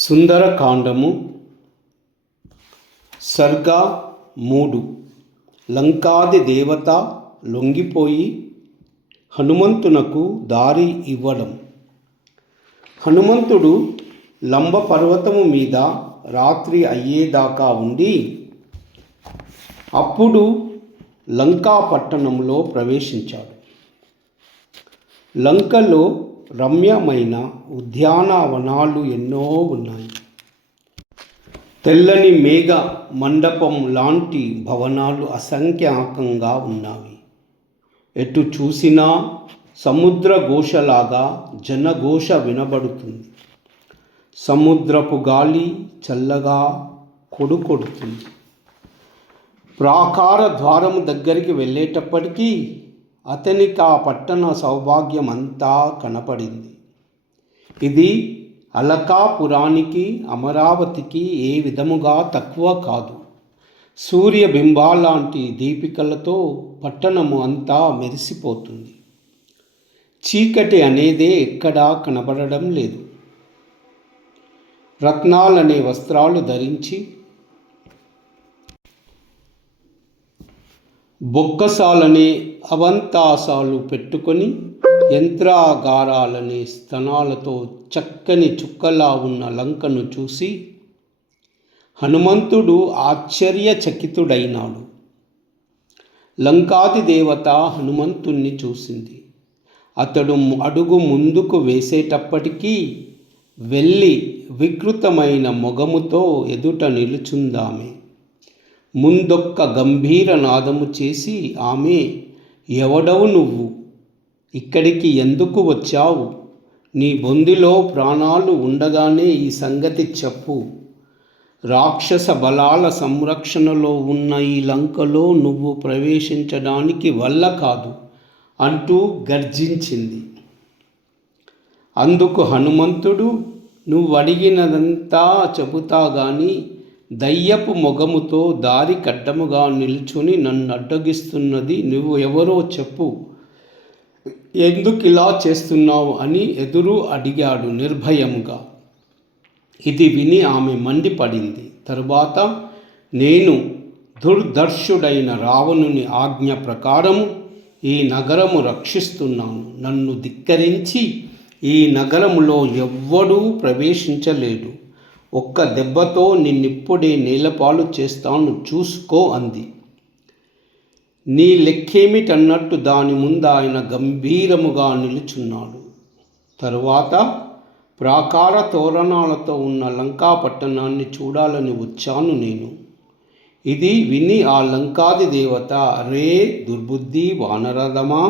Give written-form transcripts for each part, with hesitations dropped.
సుందరకాండము సర్గ 3. లంకాది దేవత లొంగిపోయి హనుమంతునకు దారి ఇవ్వడం. హనుమంతుడు లంబ పర్వతము మీద రాత్రి అయ్యేదాకా ఉండి అప్పుడు లంకా పట్టణంలో ప్రవేశించాడు. లంకలో రమ్యమైన ఉద్యానవనాలు ఎన్నో ఉన్నాయి. తెల్లని మేఘ మండపం లాంటి భవనాలు అసంఖ్యాకంగా ఉన్నవి. ఎటు చూసినా సముద్ర ఘోషలాగా జనఘోష వినబడుతుంది. సముద్రపు గాలి చల్లగా కొడుతుంది. ప్రాకార ద్వారము దగ్గరికి వెళ్ళేటప్పటికీ అతనికి ఆ పట్టణ సౌభాగ్యం అంతా కనపడింది. ఇది అలకాపురానికి అమరావతికి ఏ విధముగా తక్కువ కాదు. సూర్యబింబాలాంటి దీపికలతో పట్టణము అంతా మెరిసిపోతుంది. చీకటి అనేదే ఎక్కడా కనబడడం లేదు. రత్నాలనే వస్త్రాలు ధరించి బొక్కసాలనే అవంతాసాలు పెట్టుకొని యంత్రాగారాలనే స్తనాలతో చక్కని చుక్కలా ఉన్న లంకను చూసి హనుమంతుడు ఆశ్చర్యచకితుడైనాడు. లంకాది దేవత హనుమంతుణ్ణి చూసింది. అతడు అడుగు ముందుకు వేసేటప్పటికీ వెళ్ళి వికృతమైన మొగముతో ఎదుట నిలుచుందామె. ముందొక్క గంభీర నాదము చేసి ఆమె, ఎవడవు నువ్వు? ఇక్కడికి ఎందుకు వచ్చావు? నీ బొందిలో ప్రాణాలు ఉండగానే ఈ సంగతి చెప్పు. రాక్షస బలాల సంరక్షణలో ఉన్న ఈ లంకలో నువ్వు ప్రవేశించడానికి వల్ల కాదు అంటూ గర్జించింది. అందుకు హనుమంతుడు, నువ్వు అడిగినదంతా చెబుతా గాని దయ్యపు మొగముతో దారి కడ్డముగా నిల్చుని నన్ను అడ్డగిస్తున్నది నువ్వు ఎవరో చెప్పు. ఎందుకు ఇలా చేస్తున్నావు అని ఎదురు అడిగాడు నిర్భయముగా. ఇది విని ఆమె మండిపడింది. తరువాత, నేను దుర్దర్శుడైన రావణుని ఆజ్ఞ ప్రకారము ఈ నగరము రక్షిస్తున్నాను. నన్ను ధిక్కరించి ఈ నగరములో ఎవ్వడూ ప్రవేశించలేడు. ఒక్క దెబ్బతో నిన్నిప్పుడే నేలపాలు చేస్తాను, చూసుకో అంది. నీ లెక్కేమిటన్నట్టు దాని ముందు ఆయన గంభీరముగా నిలుచున్నాడు. తరువాత, ప్రాకార తోరణాలతో ఉన్న లంకా పట్టణాన్ని చూడాలని వచ్చాను నేను. ఇది విని ఆ లంకాది దేవత, అరే దుర్బుద్ధి వానరదమా,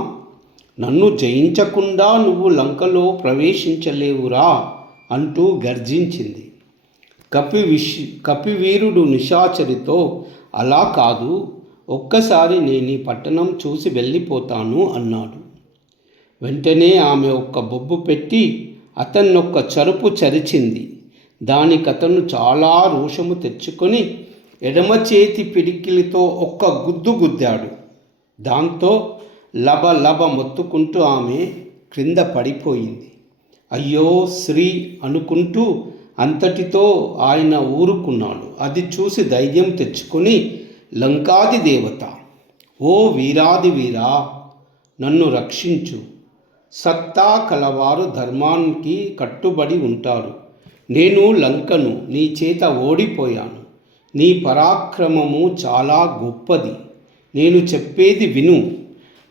నన్ను జయించకుండా నువ్వు లంకలో ప్రవేశించలేవురా అంటూ గర్జించింది. కపివీరుడు నిశాచరితో, అలా కాదు, ఒక్కసారి నేను ఈ పట్టణం చూసి వెళ్ళిపోతాను అన్నాడు. వెంటనే ఆమె ఒక్క బొబ్బు పెట్టి అతన్నొక్క చరుపు చరిచింది. దానికతను చాలా రోషము తెచ్చుకొని ఎడమ చేతి పిడికిలితో ఒక్క గుద్దు గుద్దాడు. దాంతో లబ లబ మొత్తుకుంటూ ఆమె క్రింద పడిపోయింది. అయ్యో శ్రీ అనుకుంటూ అంతటితో ఆయన ఊరుకున్నాడు. అది చూసి ధైర్యం తెచ్చుకొని, లంకాది దేవత, ఓ వీరాది వీరా, నన్ను రక్షించు. సత్తా కలవారు ధర్మానికి కట్టుబడి ఉంటారు. నేను లంకను నీ చేత ఓడిపోయాను. నీ పరాక్రమము చాలా గొప్పది. నేను చెప్పేది విను.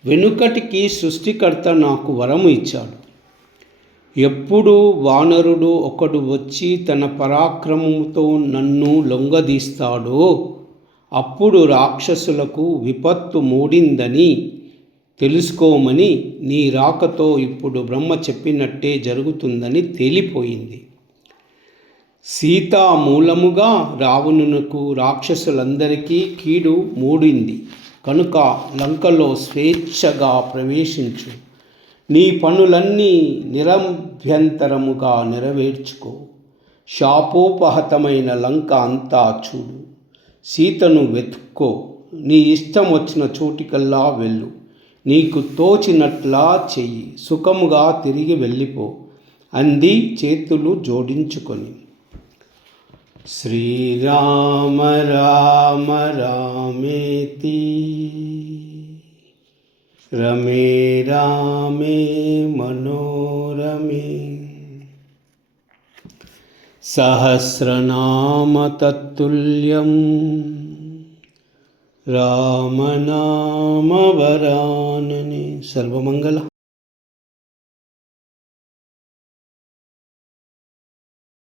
వెనుకటికి సృష్టికర్త నాకు వరము ఇచ్చాడు. ఎప్పుడు వానరుడు ఒకడు వచ్చి తన పరాక్రమముతో నన్ను లొంగదీస్తాడో అప్పుడు రాక్షసులకు విపత్తు మూడిందని తెలుసుకోమని నీ రాకతో ఇప్పుడు బ్రహ్మ చెప్పినట్టే జరుగుతుందని తేలిపోయింది. సీతా మూలముగా రావణునకు రాక్షసులందరికీ కీడు మూడింది. కనుక లంకలో స్వేచ్ఛగా ప్రవేశించు. నీ పనులన్నీ నిరభ్యంతరముగా నెరవేర్చుకో. శాపోపహతమైన లంక అంతా చూడు. సీతను వెతుక్కో. నీ ఇష్టం వచ్చిన చోటికల్లా వెళ్ళు. నీకు తోచినట్లా చెయ్యి. సుఖముగా తిరిగి వెళ్ళిపో అంది చేతులు జోడించుకొని. శ్రీరామ రామ రామేతి రమే రామే మనోరమే సహస్రనామ తత్తుల్యం రామనామ వరాననే. సర్వమంగళ.